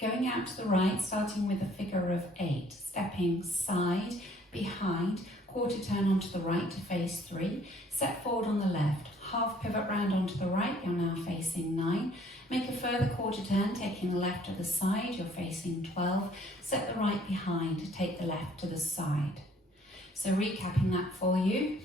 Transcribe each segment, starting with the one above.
Going out to the right, starting with a figure of 8, stepping side, behind, quarter turn onto the right to face 3, step forward on the left, half pivot round onto the right, you're now facing 9, make a further quarter turn, taking the left to the side, you're facing 12, set the right behind, take the left to the side. So recapping that for you,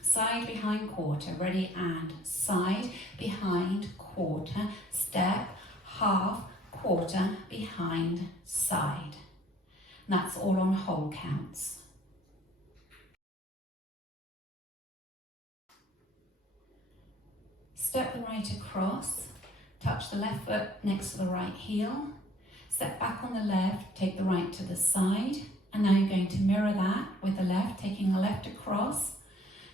side, behind, quarter, ready, and side, behind, quarter, step, half, quarter, behind, side. And that's all on whole counts. Step the right across, touch the left foot next to the right heel, step back on the left, take the right to the side, and now you're going to mirror that with the left, taking the left across,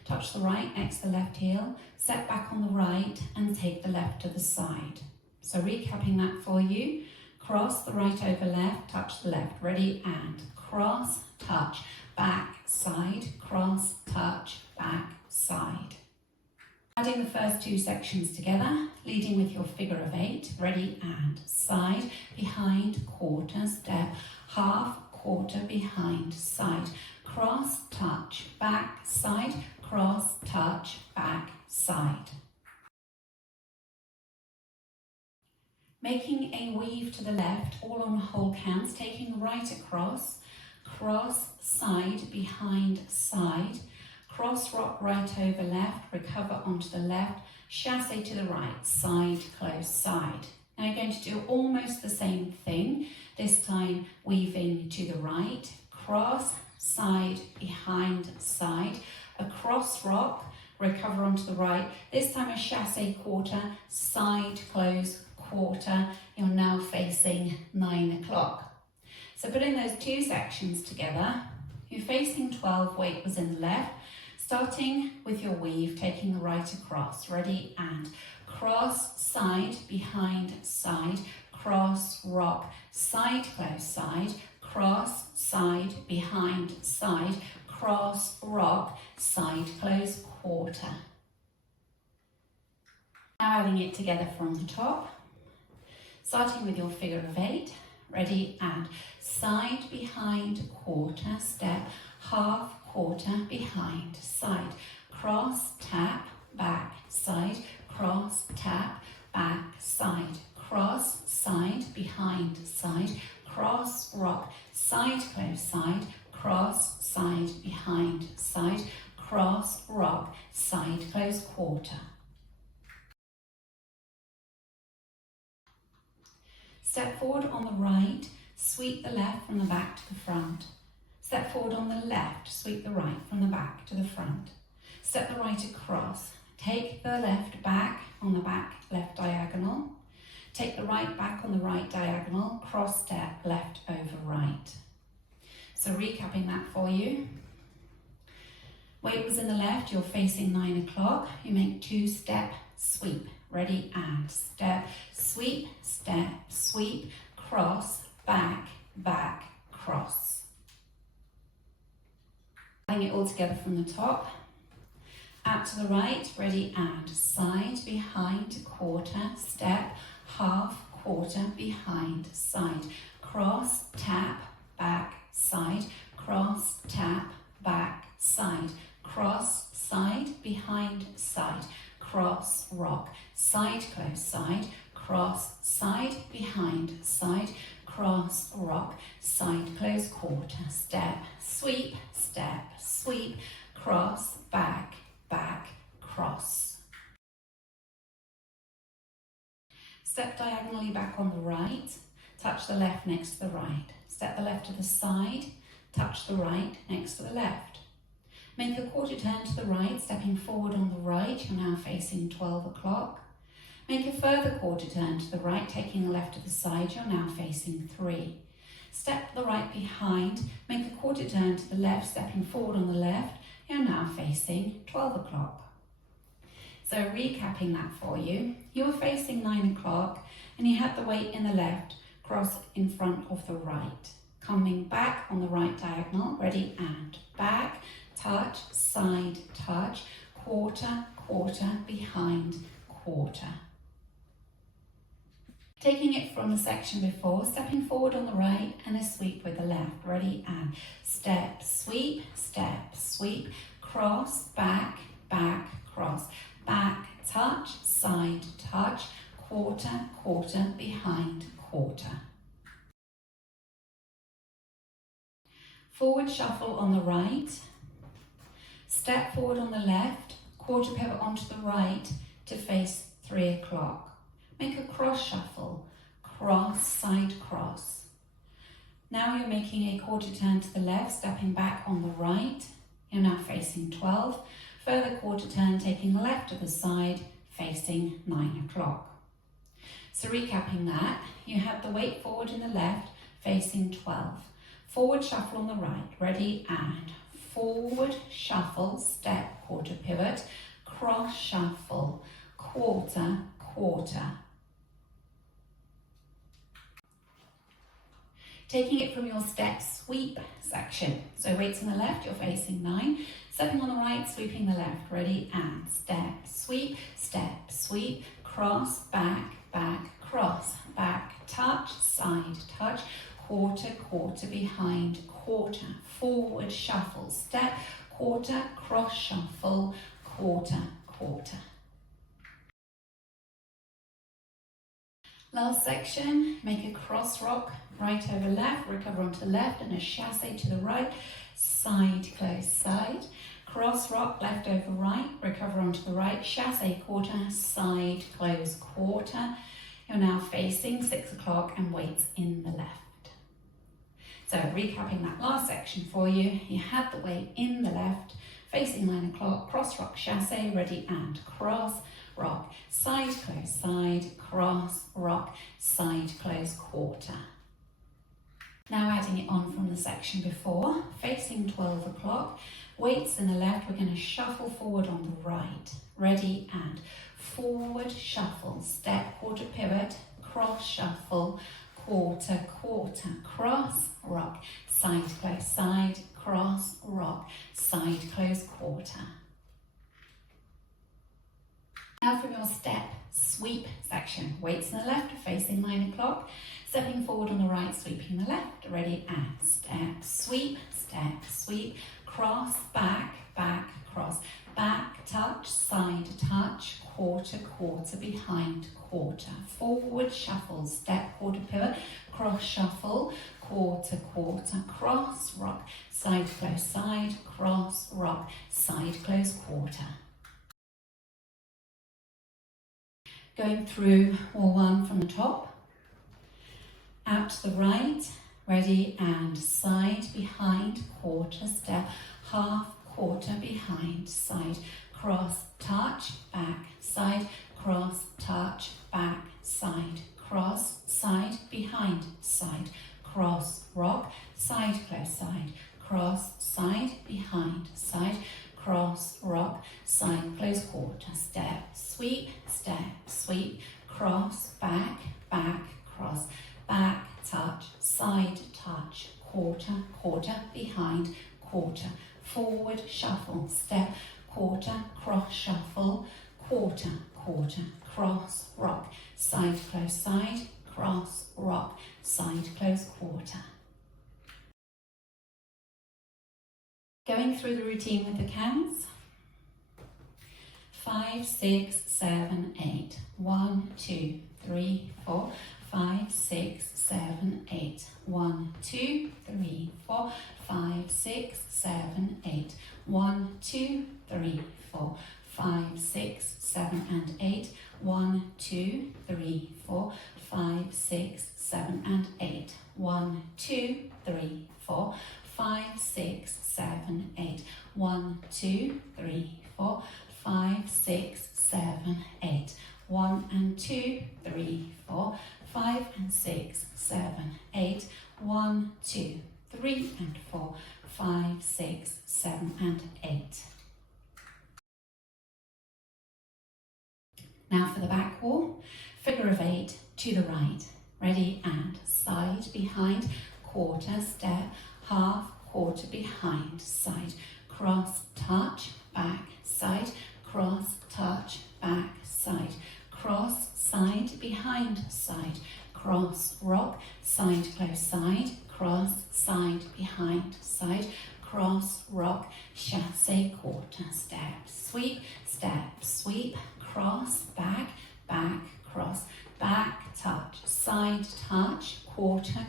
touch the right next to the left heel, step back on the right and take the left to the side. So recapping that for you, cross the right over left, touch the left, ready, and cross, touch, back, side, cross, touch, back, side. Adding the first two sections together, leading with your figure of 8, ready, and side, behind, quarter, step, half, quarter, behind, side, cross, touch, back, side, cross, touch, back, side. Making a weave to the left, all on whole counts, taking the right across, cross, side, behind, side, cross, rock, right over left, recover onto the left, chassé to the right, side, close, side. Now you're going to do almost the same thing, this time weaving to the right, cross, side, behind, side, a cross rock, recover onto the right, this time a chassé quarter, side, close, quarter, you're now facing 9 o'clock. So putting those two sections together, you're facing 12, weight was in the left, starting with your weave, taking the right across, ready, and cross, side, behind, side, cross, rock, side, close, side, cross, side, behind, side, cross, rock, side, close, quarter. Now adding it together from the top, starting with your figure of 8, ready, and side, behind, quarter, step, half, quarter, behind, side, cross, tap, back, side, cross, tap, back, side, cross, side, behind, side, cross, rock, side, close, side, cross, side, behind, side, cross, rock, side, close, quarter. Step forward on the right, sweep the left from the back to the front. Step forward on the left, sweep the right from the back to the front. Step the right across, take the left back on the back left diagonal. Take the right back on the right diagonal, cross step left over right. So recapping that for you. Weight was in the left, you're facing 9 o'clock. You make 2 step, sweep, ready, and step, sweep, step, sweep, cross, back, back, cross. Adding it all together from the top. Out to the right, ready, and side, behind, quarter, step, half, quarter, behind, side, cross, tap, back, side, cross, tap, back, side, cross, side, behind, side, cross, rock, side, close, side, cross, side, behind, side, cross, rock, side, close, quarter, step, sweep, cross, back, back, cross. Step diagonally back on the right, touch the left next to the right. Step the left to the side, touch the right next to the left. Make a quarter turn to the right, stepping forward on the right, you're now facing 12 o'clock. Make a further quarter turn to the right, taking the left to the side, you're now facing 3. Step the right behind, make a quarter turn to the left, stepping forward on the left, you're now facing 12 o'clock. So recapping that for you, you were facing 9 o'clock and you had the weight in the left, cross in front of the right. Coming back on the right diagonal, ready, and back, touch, side, touch, quarter, quarter, behind, quarter. Taking it from the section before, stepping forward on the right and a sweep with the left. Ready, and step, sweep, cross, back, back, cross, back, touch, side, touch, quarter, quarter, behind, quarter. Forward shuffle on the right, step forward on the left, quarter pivot onto the right to face 3 o'clock. Make a cross shuffle, cross, side cross. Now you're making a quarter turn to the left, stepping back on the right. You're now facing 12. Further quarter turn, taking the left to the side, facing 9 o'clock. So recapping that, you have the weight forward in the left, facing 12. Forward shuffle on the right, ready, and forward shuffle, step, quarter pivot, cross shuffle, quarter, quarter. Taking it from your step sweep section. So weights on the left, you're facing 9. Stepping on the right, sweeping the left. Ready, and step, sweep, cross, back, back, cross, back, touch, side, touch, quarter, quarter, behind, quarter, forward, shuffle, step, quarter, cross, shuffle, quarter, quarter. Last section, make a cross rock, right over left, recover onto the left, and a chassé to the right, side, close, side. Cross rock, left over right, recover onto the right, chassé, quarter, side, close, quarter. You're now facing 6 o'clock and weights in the left. So recapping that last section for you, you had the weight in the left, facing 9 o'clock, cross rock, chassé, ready, and cross, rock, side, close, side, cross, rock, side, close, quarter. Now adding it on from the section before, facing 12 o'clock, weights in the left, we're going to shuffle forward on the right. Ready, and forward shuffle, step, quarter pivot, cross shuffle, quarter, quarter, cross, rock, side, close, side, cross, rock, side, close, quarter. Now from your step sweep section, weights in the left, facing 9 o'clock, stepping forward on the right, sweeping the left, ready, and step, sweep, cross, back, back, cross, back, touch, side, touch, quarter, quarter, behind, quarter, forward, shuffle, step, quarter pivot, cross, shuffle, quarter, quarter, cross, rock, side, close, side, cross, rock, side, close, quarter. Going through wall 1 from the top, out to the right, ready, and side, behind, quarter, step, half, quarter, behind, side, cross, touch, back, side, cross, touch, back, side, cross, side, behind, side, cross, rock, side, close, side, cross, side, behind, side, cross, rock, side, close, quarter, step, sweep, cross, back, back, cross, back, touch, side, touch, quarter, quarter, behind, quarter, forward, shuffle, step, quarter, cross, shuffle, quarter, quarter, cross, rock, side, close, side, cross, rock, side, close, quarter. Going through the routine with the counts. 5, 6, 7, 8. 1, 2, 3, 4. 5, 6, 7, 8. 1, 2, 3, 4. 5, 6, 7, 8. 1, 2, 3, 4. 5, 6, 7, and 8. 1, 2, 3, 4. 5, 6, 7, and 8. 1, 2, 3, 4. 5, 6, 7, 8. 1, 2, 3, 4. 5, 6, 7, 8. 1 and 2, 3, 4. 5 and 6, 7, 8. 1, 2, 3 and 4. 5, 6, 7 and 8. Now for the back wall, figure of 8 to the right. Ready, and side, behind, quarter, step, half, quarter, behind, side, cross, touch, back, side, cross, touch, back, side, cross, side, behind, side, cross, rock, side, close, side, cross, side, behind, side, cross, rock, chassé, quarter, step, sweep, cross, back, cross, back, touch, side, touch, quarter,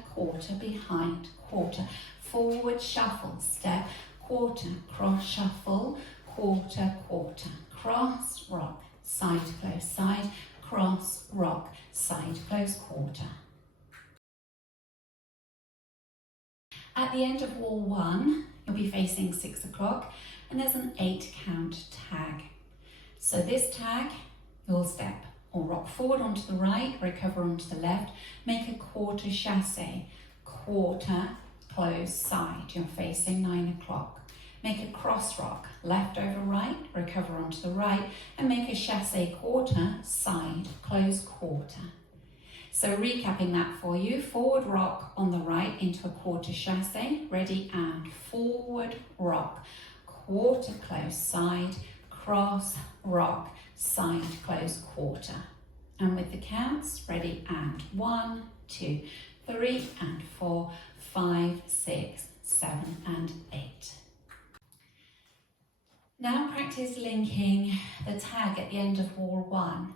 behind, quarter, forward, shuffle, step, quarter, cross, shuffle, quarter, cross, rock, side, close, side, cross, rock, side, close, quarter. At the end of wall 1, you'll be facing 6 o'clock and there's an 8 count tag. So this tag, you'll step or rock forward onto the right, recover onto the left, make a quarter chassé, quarter, close, side, you're facing 9 o'clock. Make a cross rock, left over right, recover onto the right, and make a chassé quarter, side, close, quarter. So recapping that for you, forward rock on the right into a quarter chassé, ready, and forward rock, quarter, close, side, cross, rock, side, close, quarter. And with the counts, ready, and 1, 2, 3, and 4, 5, 6, 7, and 8. Now practice linking the tag at the end of wall 1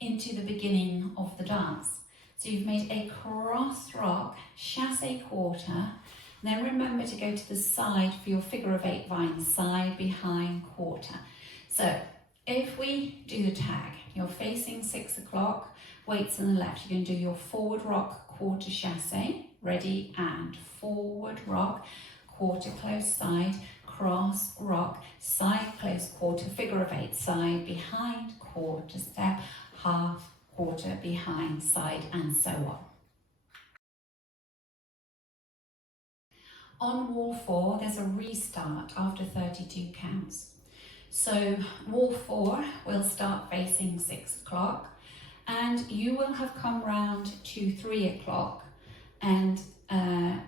into the beginning of the dance. So you've made a cross rock, chassé quarter, then remember to go to the side for your figure of 8 vine, side, behind, quarter. So if we do the tag, you're facing 6 o'clock, weights on the left, you're going to do your forward rock, quarter chassé, ready, and forward rock, quarter, close, side, cross, rock, side, close, quarter, figure of 8, side, behind, quarter, step, half, quarter, behind, side, and so on. On wall 4, there's a restart after 32 counts. So wall 4 will start facing 6 o'clock and you will have come round to 3 o'clock and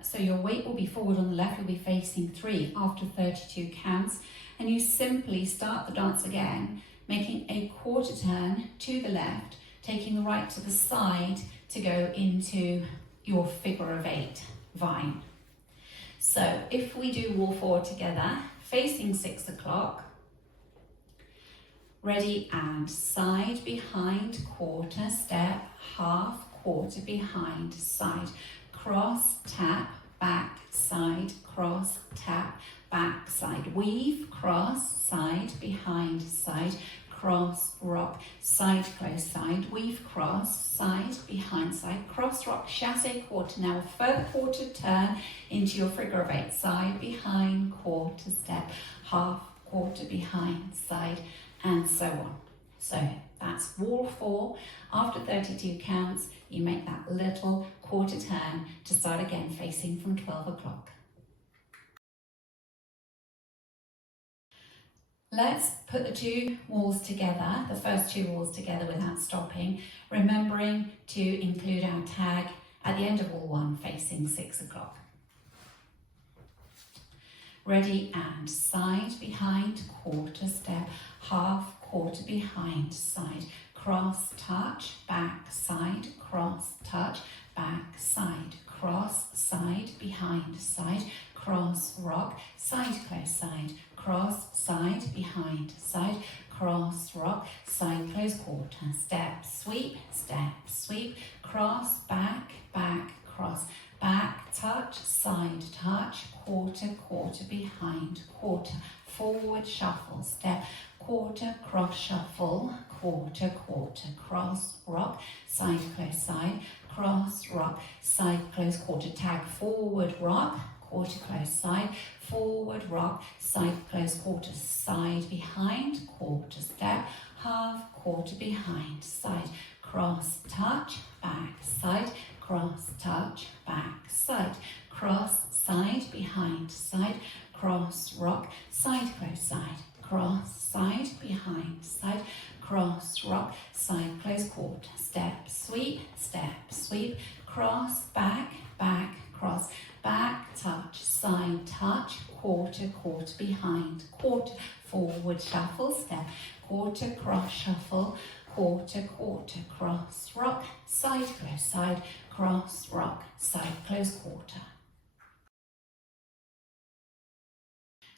so your weight will be forward on the left, you'll be facing 3 after 32 counts, and you simply start the dance again, making a quarter turn to the left, taking the right to the side to go into your figure of 8 vine. So if we do wall 4 together, facing 6 o'clock, ready, and side, behind, quarter, step, half, quarter, behind, side, cross, tap, back, side, cross, tap, back, side, weave, cross, side, behind, side, cross, rock, side, close, side, weave, cross, side, behind, side, cross, rock, chassé, quarter. Now a further quarter turn into your figure of 8, side, behind, quarter, step, half, quarter, behind, side, and so on. So that's wall 4. After 32 counts, you make that little quarter turn to start again facing from 12 o'clock. Let's put the 2 walls together, the first 2 walls together without stopping, remembering to include our tag at the end of wall 1 facing 6 o'clock. Ready, and side, behind, quarter, step, half, quarter, behind, side, cross, touch, back, side, cross, touch, back, side, cross, side, behind, side, cross, rock, side, close, side, cross, side, behind, side, cross, rock, side, close, quarter, step, sweep, cross, back, cross, back, touch, side, touch, quarter, behind, quarter, forward, shuffle, step, quarter, cross, shuffle, quarter, cross, rock, side, close, side, cross, rock, side, close, quarter, tag, forward, rock, quarter, close, side, forward, rock, side, close, quarter, side, behind, quarter, step, half, quarter, behind, side, cross, touch, back, side, cross, touch, back, side, cross, side, behind, side, cross, rock, side, close, side, cross, side, behind, side, cross, rock, side, close, quarter, step, sweep, cross, back, cross, back, touch, side, touch, quarter, behind, quarter, forward, shuffle, step, quarter, cross, shuffle, quarter, quarter, cross, rock, side, close, side, cross, rock, side, close, quarter.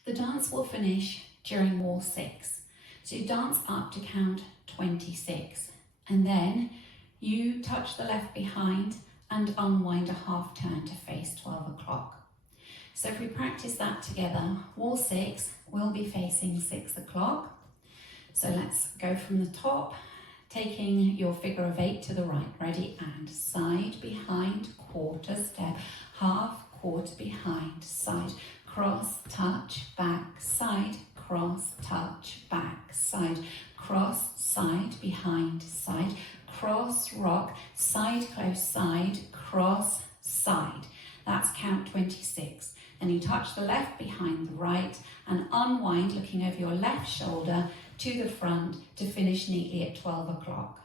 The dance will finish during wall 6. So you dance up to count 26 and then you touch the left behind and unwind a half turn to face 12 o'clock. So if we practice that together, wall 6 will be facing 6 o'clock. So let's go from the top, taking your figure of 8 to the right. Ready? And side, behind, quarter, step, half, quarter, behind, side, cross, touch, back, side, cross, touch, back, side, cross, side, behind, side, cross, rock, side, close, side, cross, side. That's count 26. Then you touch the left behind the right and unwind, looking over your left shoulder to the front to finish neatly at 12 o'clock.